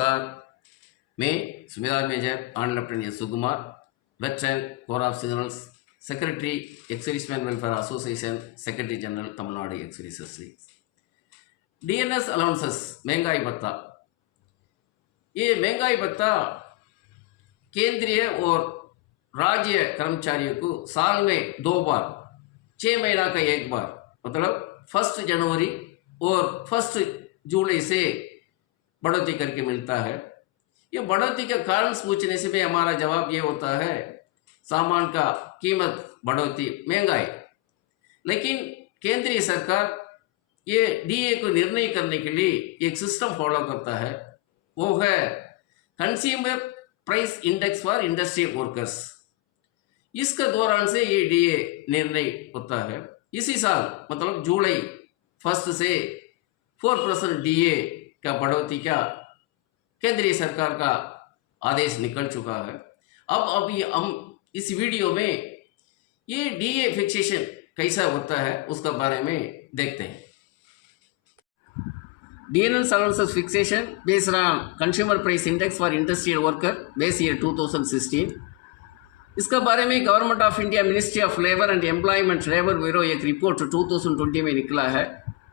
नमस्कार। मैं subedar major on lieutenant S Sukumar, veteran corps of signals, secretary ex-serviceman welfare association, secretary general Tamil Nadu ex-service. DNS allowances महंगाई भत्ता। ये महंगाई भत्ता केंद्रीय और राज्य कर्मचारियों को साल में 2 बार, 6 महीना का एक बार, मतलब 1 जनवरी और 1 जुलाई से बढ़ोतरी करके मिलता है। ये बढ़ोतरी का कारण पूछने से भी हमारा जवाब ये होता है, सामान का कीमत बढ़ोतरी, महंगाई। लेकिन केंद्रीय सरकार ये डीए को निर्णय करने के लिए एक सिस्टम फॉलो करता है, वो है consumer price index for industrial workers. इसके दौरान से ये डीए निर्णय होता है। इसी साल मतलब जुलाई 1 से 4% डीए का बढ़ोतरी का केंद्रीय सरकार का आदेश निकल चुका है। अब अभी हम इस वीडियो में ये डीए फिक्सेशन कैसा होता है उसका बारे में देखते हैं। DNS allowances fixation based on consumer price index for industrial worker base year 2016। इसका बारे में government of India ministry of labour and employment labour bureau एक रिपोर्ट 2020 में निकला है।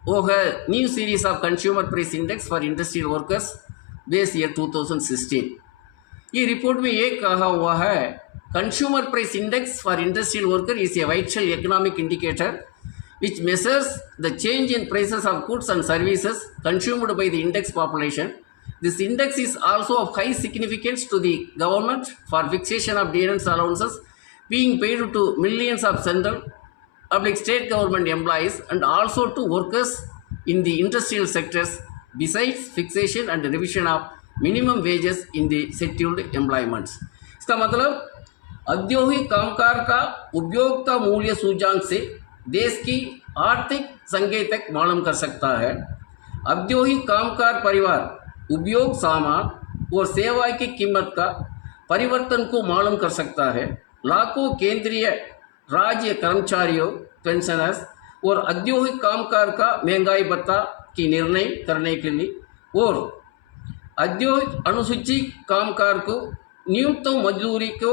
वो है new series of consumer price index for industrial workers base year 2016। ये रिपोर्ट में ये कहा हुआ है, consumer price index for industrial worker is a vital economic indicator which measures the change in prices of goods and services consumed by the index population. This index is also of high significance to the government for fixation of DNS allowances being paid to millions of central public state government employees and also to workers in the industrial sectors, besides fixation and revision of minimum wages in the scheduled employments. इसका मतलब औद्योगिक कामकाज का उपभोक्ता मूल्य सूचकांक से देश की आर्थिक संकेतक मालूम कर सकता है। औद्योगिक कामकाज परिवार उपयोग सामान और सेवा की कीमत का परिवर्तन को मालूम कर सकता है। लाखों केंद्रीय राज्य कर्मचारियों, पेंशनर्स और औद्योगिक कामकाज का महंगाई भत्ता की निर्णय करने के लिए और औद्योगिक अनुसूचित कामकाज को न्यूनतम मजदूरी को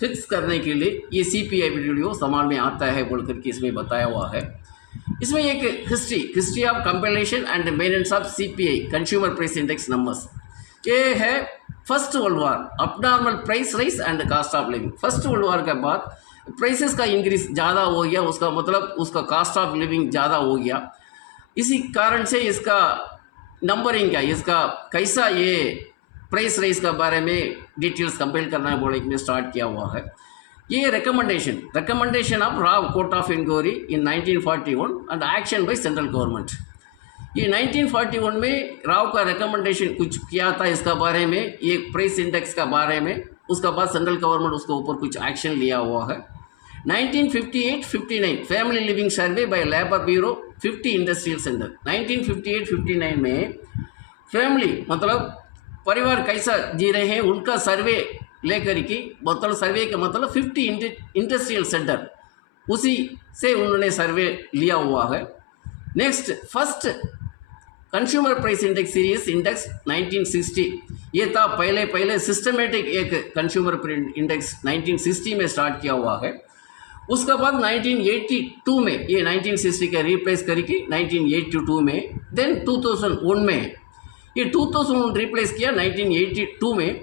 फिक्स करने के लिए ये सीपीआई वीडियो समाज में आता है बोलकर के इसमें बताया हुआ है। इसमें एक history of compilation and maintenance of CPI consumer price index numbers. ये है first world war, abnormal price rise and cost of living. First world war के बाद प्राइसेस का इंक्रीज ज़्यादा हो गया, उसका मतलब उसका कॉस्ट ऑफ लिविंग ज़्यादा हो गया। इसी कारण से इसका नंबरिंग का, इसका कैसा ये प्राइस राइज के बारे में डिटेल्स कंपेल करना है बोले में स्टार्ट किया हुआ है। ये recommendation of Rao court of inquiry in 1941 and action by central government. ये 1941 में राव का रिकमेंडेशन कुछ किया था इसका बारे में, ये प्राइस इंडेक्स का बारे में। उसका बाद सेंट्रल गवर्नमेंट उसके ऊपर कुछ एक्शन लिया हुआ है। 1958-59 family living survey by labour bureau 50 industrial centre. 1958-59 में फैमिली मतलब परिवार कैसा जी रहे हैं उनका सर्वे लेकर की, मतलब सर्वे का मतलब 50 इंडस्ट्रियल सेंटर, उसी से उन्होंने सर्वे लिया हुआ है। Next first consumer price index series index 1960। ये था पहले सिस्टमेटिक एक कंज्यूमर प्राइस इंडेक्स 1960 में स्टार्ट किया हुआ है। उसके बाद 1982 में ये 1960 का रिप्लेस करके 1982 में, देन 2001 में ये 2001 रिप्लेस किया 1982 में।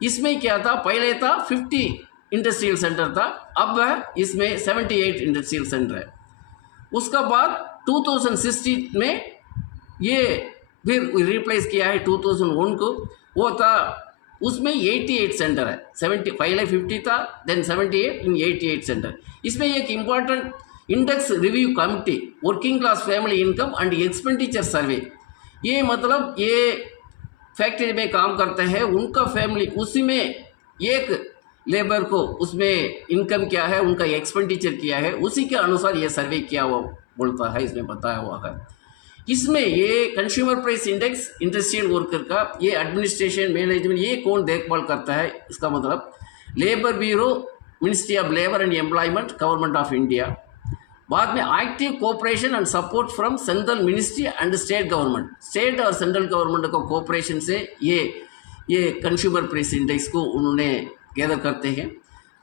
इसमें क्या था, पहले था 50 इंडस्ट्रियल सेंटर था, अब इसमें 78 इंडस्ट्रियल सेंटर है। उसका बाद 2016 में ये फिर रिप्लेस किया है 2001 को, वो था उसमें 88 सेंटर है। 70 पहले 50 था, देन 78 इन 88 सेंटर। इसमें एक important index review committee working class family income and expenditure सर्वे, ये मतलब ये फैक्ट्री में काम करते हैं उनका फैमिली, उसी में एक लेबर को उसमें इनकम क्या है, उनका एक्सपेंडिचर क्या है, उसी के अनुसार ये सर्वे किया हुआ बोलता है, इसमें बताया हुआ है। इसमें ये consumer price index industrial worker का ये एडमिनिस्ट्रेशन मैनेजमेंट ये कौन देखभाल करता है, इसका मतलब labour bureau, ministry of labour and employment, government of India, बाद में active cooperation and support from central ministry and state government, state और सेंट्रल गवर्नमेंट को कोऑपरेशन से ये कंज्यूमर प्राइस इंडेक्स को उन्होंने गैदर करते हैं।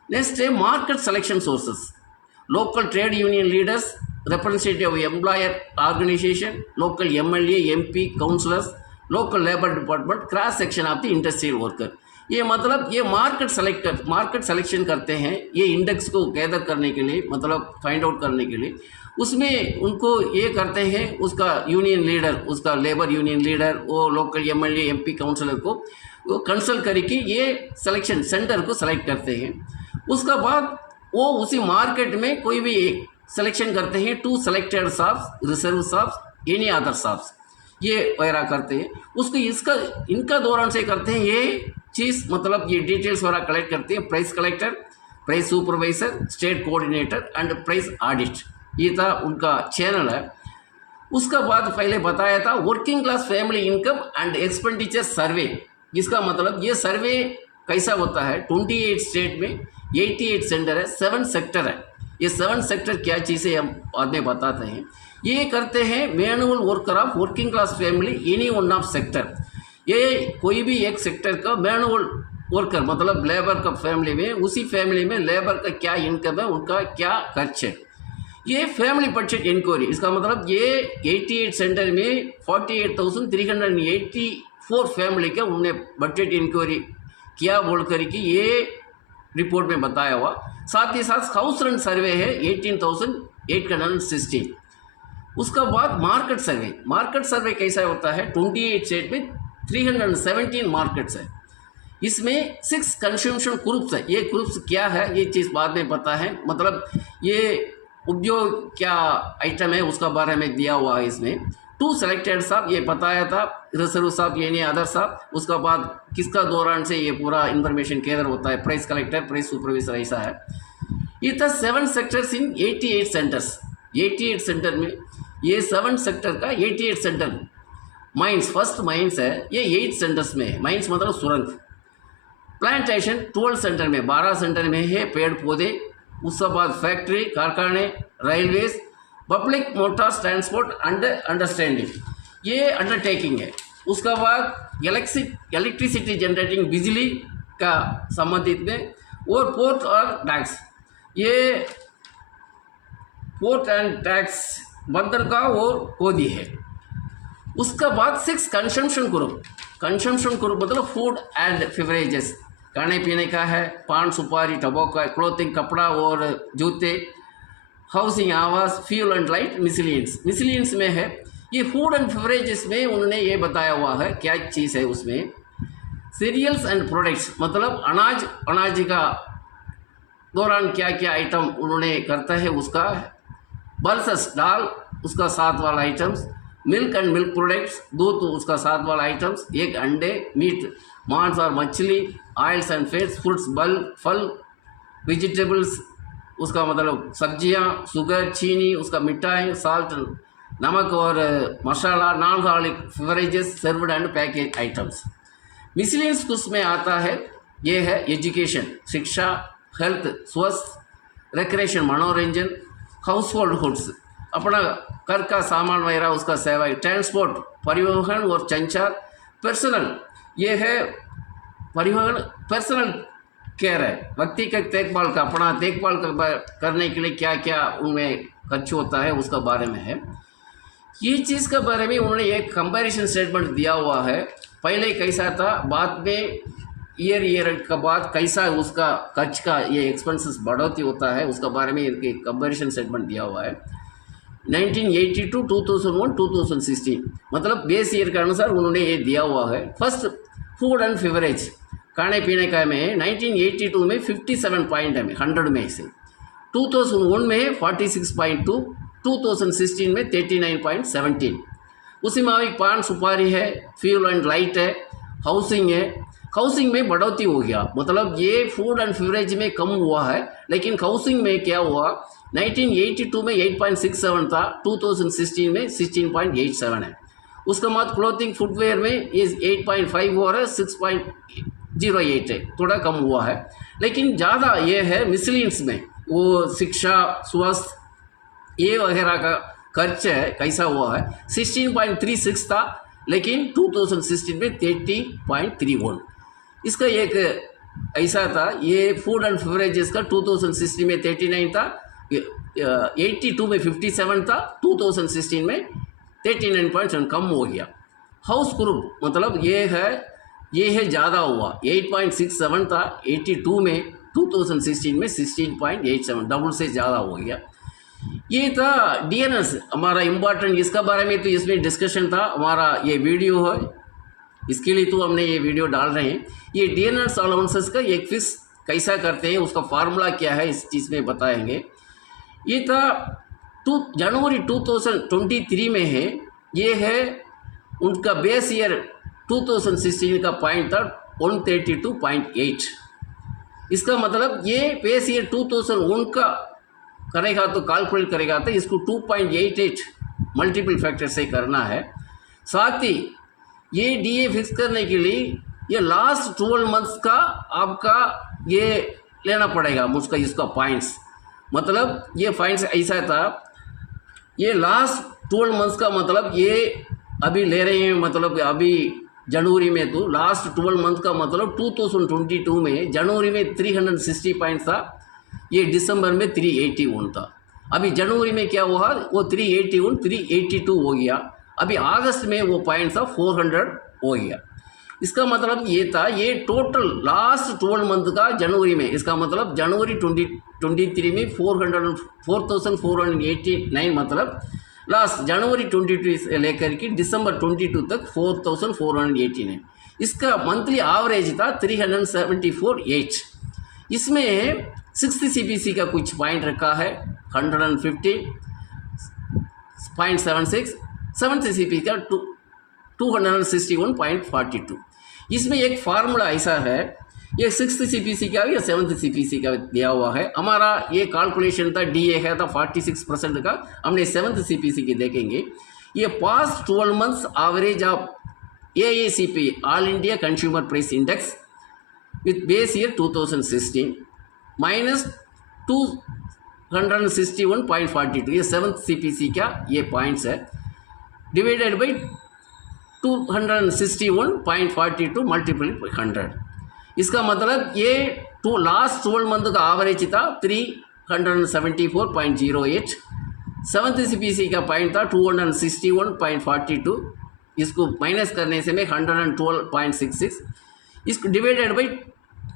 नेक्स्ट है market selection sources, local trade union leaders, representative of employer organization, local MLA, MP, councillors, local labor department, cross section of the industrial worker। ये मतलब ये मार्केट सिलेक्शन करते हैं ये इंडेक्स को गैदर करने के लिए, मतलब फाइंड आउट करने के लिए। उसमें उनको ये करते हैं उसका यूनियन लीडर, उसका लेबर यूनियन लीडर, वो लोकल MLA, MP, काउंसलर को वो कंसल्ट करके ये सिलेक्शन सेंटर को सेलेक्ट करते हैं। उसका बाद वो उसी मार्केट में कोई भी एक सिलेक्शन करते हैं, 2 selected shops, reserve shops, any other shops, ये वगैरह करते हैं। उसको इनका दौरान से करते हैं ये चीज़, मतलब ये डिटेल्स वगैरह कलेक्ट करते हैं। Price collector, price supervisor, state coordinator and price audit, ये था उनका चैनल है। उसका बाद पहले बताया था working class family income and expenditure सर्वे। इसका मतलब ये सर्वे कैसा होता है, 28 स्टेट में 88 सेंटर है, 7 सेक्टर है। ये 7 सेक्टर क्या चीज़ें हम बाद में बताते हैं। ये करते हैं manual worker of working class family any one of sector. ये कोई भी एक सेक्टर का मैनुअल वर्कर मतलब लेबर का फैमिली में, उसी फैमिली में लेबर का क्या इनकम है, उनका क्या खर्च है, ये फैमिली बजट इंक्वायरी। इसका मतलब ये 88 सेंटर में 48,384 फैमिली का उन्होंने बजट इंक्वायरी किया बोल कर कि ये रिपोर्ट में बताया हुआ। साथ ही साथ हाउस रेंट सर्वे है 18,816। उसका बाद मार्केट सर्वे कैसा होता है, 28 स्टेट में 317 मार्केट्स है। इसमें 6 कंज्यूमशन ग्रुप्स है। ये ग्रुप्स क्या है ये चीज़ बाद में पता है, मतलब ये उद्योग क्या आइटम है उसका बारे में दिया हुआ है। इसमें 2 सेलेक्टेड साहब ये बताया था, रिजर्व साहब ये नहीं अदर साहब। उसका बाद किसका दौरान से ये पूरा इन्फॉर्मेशन गैदर होता है, प्राइस कलेक्टर, प्राइस सुपरवाइजर, ऐसा है। ये था 7 सेक्टर्स इन 88 सेंटर्स। 88 सेंटर में ये 7 सेक्टर का 88 सेंटर। माइंस, फर्स्ट माइंस है ये 8 सेंटर्स में है। माइंस मतलब सुरंग। प्लांटेशन 12 सेंटर में, 12 सेंटर में है पेड़ पौधे। उसके बाद फैक्ट्री, कारखाने, रेलवेज, पब्लिक मोटर्स ट्रांसपोर्ट अंड अंडरस्टैंडिंग, ये अंडरटेकिंग है। उसका बाद इलेक्ट्रिसिटी जनरेटिंग, बिजली का संबंधित में, और पोर्ट और टैक्स, ये पोर्ट एंड टैक्स बंदरगाह और कोदी है। उसका बाद 6 कंजम्पशन ग्रुप मतलब फूड एंड बेवरेजेस, खाने पीने का है, पान सुपारी, टबैको, क्लोथिंग कपड़ा और जूते, हाउसिंग आवास, फ्यूल एंड लाइट, मिसलियंस में है। ये फूड एंड बेवरेजेस में उन्होंने ये बताया हुआ है क्या चीज़ है उसमें। सीरियल्स एंड प्रोडक्ट्स मतलब अनाज का दौरान क्या क्या आइटम उन्होंने करता है उसका। पल्सेस दाल उसका साथ वाला items, milk and milk products दूध उसका साथ वाला आइटम्स, एग अंडे, मीट मांस और मछली, ऑयल्स एंड फैट्स, फ्रूट्स फल, वेजिटेबल्स उसका मतलब सब्जियां, शुगर चीनी उसका मिठाई, साल्ट नमक और मसाला, non alcoholic beverages, served and package items. Miscellaneous उसमें आता है, ये है एजुकेशन शिक्षा, हेल्थ स्वास्थ्य, रिक्रिएशन मनोरंजन, हाउस होल्ड गुड्स अपना घर का सामान वगैरह उसका सेवा, ट्रांसपोर्ट परिवहन और संचार, पर्सनल ये है परिवहन, पर्सनल केयर है व्यक्तिगत देखभाल का, अपना देखभाल करने के लिए क्या क्या उनमें खर्च होता है उसका बारे में है। ये चीज़ के बारे में उन्होंने एक कंपैरिजन स्टेटमेंट दिया हुआ है, पहले कैसा था बाद में ईयर का बाद कैसा उसका खर्च का ये एक्सपेंसेस बढ़ोतरी होता है उसका बारे में एक कंपैरिजन स्टेटमेंट दिया हुआ है। 1982, 2001, 2016 मतलब बेस ईयर के अनुसार उन्होंने ये दिया हुआ है। फर्स्ट फूड एंड बेवरेज खाने पीने का में 1982 में 57 पॉइंट है 100 में से, 2001 में 46.2, 2016 में 39.17। उसी में एक पान सुपारी है, फ्यूल एंड लाइट है, हाउसिंग है। हाउसिंग में बढ़ोतरी हो गया, मतलब ये फूड एंड बेवरेज में कम हुआ है, लेकिन हाउसिंग में क्या हुआ 1982 में 8.67 था, 2016 में 16.87 है। उसके बाद क्लोथिंग फुटवेयर में ये 8.5 हो रहा है, 6.08 है, थोड़ा कम हुआ है। लेकिन ज़्यादा ये है मिसलियंस में, वो शिक्षा स्वास्थ्य ये वगैरह का खर्च है कैसा हुआ है 16.36 था, लेकिन 2016 में 30.31। इसका एक ऐसा था, ये फूड एंड बेवरेजेस का 2016 में 39 था, 82 में 57 था, 2016 में 39.7 कम हो गया। हाउस ग्रुप मतलब ये है ज़्यादा हुआ, 8.67 था 82 में, 2016 में 16.87, डबल से ज़्यादा हो गया। ये था डीएनएस हमारा इम्पॉर्टेंट, इसका बारे में तो इसमें डिस्कशन था, हमारा ये वीडियो है, इसके लिए तो हमने ये वीडियो डाल रहे हैं। ये डीएनएस अलाउंसेस का एक फिक्स कैसा करते हैं, उसका फार्मूला क्या है, इस चीज़ में बताएंगे। ये था जनवरी 2023 में है, ये है उनका बेस ईयर 2016 का पॉइंट था 132.8। इसका मतलब ये बेस ईयर 2001 का करेगा तो कैलकुलेट करेगा तो इसको 2.88 मल्टीपल फैक्टर से करना है। साथ ही ये डीए फिक्स करने के लिए ये लास्ट 12 मंथ्स का आपका ये लेना पड़ेगा मुझका, इसका पॉइंट्स मतलब ये पॉइंट्स ऐसा था, ये लास्ट 12 मंथ्स का मतलब ये अभी ले रहे हैं, मतलब अभी जनवरी में तो लास्ट 12 मंथ का मतलब 2022 में जनवरी में 360 पॉइंट था, ये दिसंबर में 381 था। अभी जनवरी में क्या हुआ, वो 381 382 हो गया, अभी अगस्त में वो पॉइंट था 400 हो गया। इसका मतलब ये था, ये टोटल लास्ट 12 मंथ का जनवरी में, इसका मतलब जनवरी 2023 में 4489 मतलब लास्ट जनवरी 22 से लेकर के दिसंबर 22 तक 4489। इसका मंथली एवरेज था 374.8। इसमें 60 CPC का कुछ पॉइंट रखा है 150.76, 70 CPC का 261.42। इसमें एक फार्मूला ऐसा है, ये 60 CPC का या 70 CPC का दिया हुआ है। हमारा ये कैलकुलेशन था, डीए है था 46% का, हमने 70 CPC की देखेंगे। ये past 12 months average of AICP all India consumer price index with base year 2016 minus 261.42, ये 7th CPC का ये पॉइंट्स है, डिवाइडेड बाई 261.42 मल्टीपल 100। इसका मतलब ये लास्ट 12 मंथ का एवरेज था 374.08, 7th CPC का पॉइंट था 261.42, इसको माइनस करने से में 112.66, इसको डिवाइडेड बाई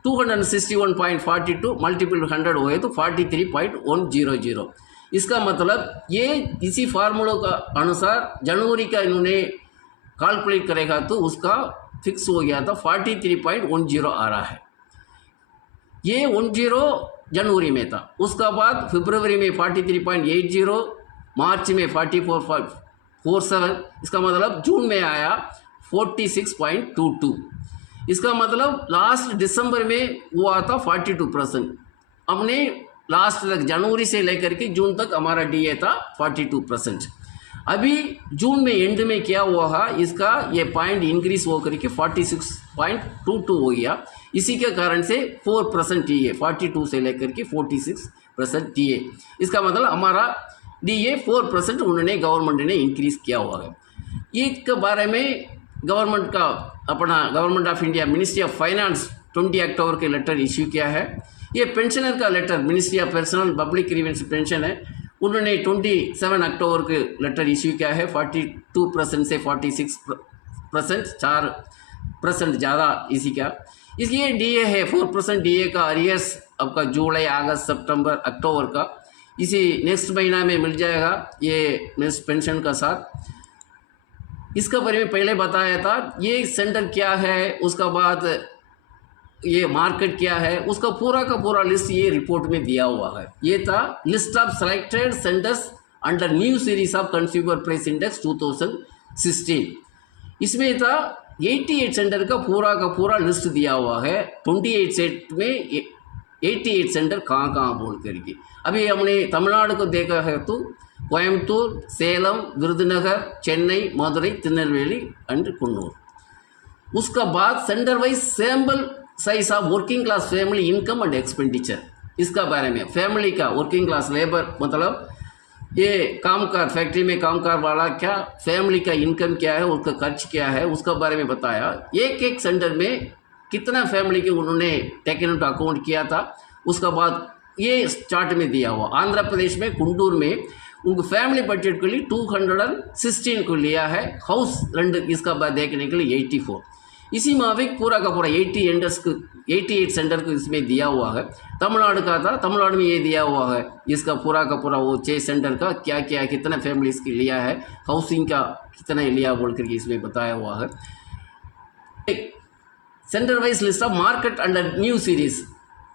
261.42 मल्टीपल 100 हो गए तो 43.100। इसका मतलब ये इसी फार्मूलों का अनुसार जनवरी का इन्होंने कैलकुलेट करेगा तो उसका फिक्स हो गया था 43.10 आ रहा है। ये 10 जनवरी में था, उसका बाद फरवरी में 43.80, मार्च में 44.47, इसका मतलब जून में आया 46.22। इसका मतलब लास्ट दिसंबर में हुआ था 42%। हमने लास्ट तक जनवरी से लेकर के जून तक हमारा डीए था 42%। अभी जून में एंड में क्या हुआ है, इसका ये पॉइंट इंक्रीज होकर के 46.22 हो गया। इसी के कारण से 4% डीए, 42 से लेकर के 46% डीए, इसका मतलब हमारा डीए 4% उन्होंने गवर्नमेंट ने इंक्रीज किया हुआ है। इसके बारे में गवर्नमेंट का अपना government of India ministry of finance 20 अक्टूबर के लेटर इश्यू किया है। ये पेंशनर का letter ministry of personnel public grievance pension है, उन्होंने 27 अक्टूबर के लेटर इश्यू किया है। 42% से 46%, 4% ज़्यादा इसी का। इसलिए डीए है 4% डीए का अरियर्स आपका जुलाई अगस्त सितंबर अक्टूबर का, इसी नेक्स्ट महीना में मिल जाएगा ये नेक्स्ट पेंशन का साथ। इसका बारे में पहले बताया था, ये सेंटर क्या है, उसका बाद ये मार्केट क्या है, उसका पूरा का पूरा लिस्ट ये रिपोर्ट में दिया हुआ है। ये था list of selected centres under new series of consumer price index 2016। इसमें था 88 सेंटर का पूरा लिस्ट दिया हुआ है। 28 सेट में 88 सेंटर कहाँ बोल करके। अभी हमने तमिलनाडु को देखा है तो कोयम्बतूर, सेलम, विरुदुनगर, चेन्नई, मदुरई, तिरुनेलवेली एंड कुन्नूर। उसका बाद centre wise sample size of working class family income and expenditure, इसका बारे में फैमिली का वर्किंग क्लास लेबर मतलब ये कामगार फैक्ट्री में कामगार वाला क्या फैमिली का इनकम क्या है, उसका खर्च क्या है, उसका बारे में बताया। एक एक सेंटर में कितना फैमिली के उन्होंने टेकन इनटू अकाउंट किया था, उसका बाद ये चार्ट में दिया हुआ। आंध्र प्रदेश में कुंडूर में उनको फैमिली बजट के लिए 216 को लिया है, हाउस रेंट इसका बाद देखने के लिए 84। इसी माफिक पूरा का पूरा 88 सेंटर को इसमें दिया हुआ है। तमिलनाडु का था, तमिलनाडु में ये दिया हुआ है, इसका पूरा का पूरा वो 6 सेंटर का क्या क्या कितना फैमिलीज की लिया है, हाउसिंग का कितना लिया बोल करके इसमें बताया हुआ है। Center wise list of market under new series,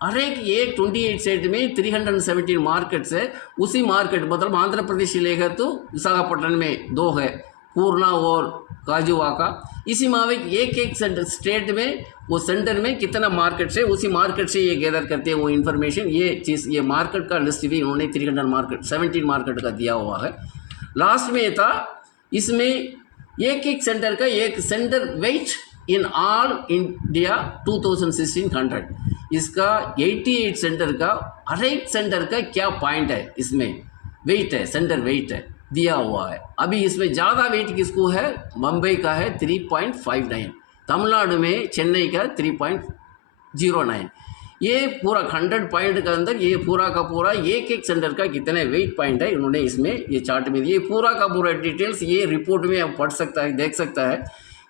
हर एक 28 स्टेट में 317 मार्केट्स है। उसी मार्केट मतलब आंध्र प्रदेश लेगा तो विशाखापट्टनम में 2 है, पूर्णा और गाजुवाका। इसी माफिक एक सेंटर स्टेट में वो सेंटर में कितना मार्केट है, उसी मार्केट से ये गैदर करते हैं वो इन्फॉर्मेशन। ये चीज़ ये मार्केट का लिस्ट भी उन्होंने 17 मार्केट का दिया हुआ है। लास्ट में था इसमें एक सेंटर का एक centre weight in all India 2016 इसका 88 सेंटर का हर एक सेंटर का क्या पॉइंट है, इसमें वेट है, सेंटर वेट है दिया हुआ है। अभी इसमें ज़्यादा वेट किसको है, मुंबई का है 3.59, तमिलनाडु में चेन्नई का 3.09। ये पूरा 100 पॉइंट के अंदर ये पूरा का पूरा एक सेंटर का कितने वेट पॉइंट है उन्होंने इसमें ये चार्ट में दिए। पूरा का पूरा डिटेल्स ये रिपोर्ट में आप पढ़ सकता है, देख सकता है।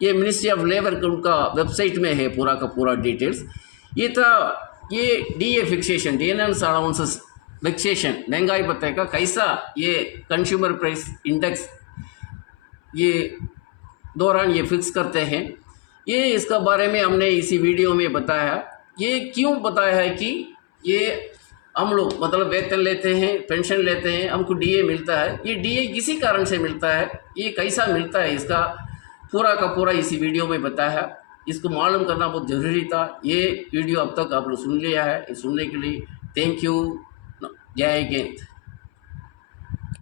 ये मिनिस्ट्री ऑफ लेबर का वेबसाइट में है पूरा का पूरा डिटेल्स। ये था ये DA fixation, DNS allowances fixation, महंगाई भत्ते का कैसा ये कंज्यूमर प्राइस इंडेक्स ये दौरान ये फिक्स करते हैं। ये इसका बारे में हमने इसी वीडियो में बताया। ये क्यों बताया है कि ये हम लोग मतलब वेतन लेते हैं, पेंशन लेते हैं, हमको DA मिलता है। ये DA किसी कारण से मिलता है, ये कैसा मिलता है इसका पूरा का पूरा इसी वीडियो में बताया। इसको मालूम करना बहुत ज़रूरी था। ये वीडियो अब तक आप लोग सुन लिया है, सुनने के लिए थैंक यू। जय हिंद।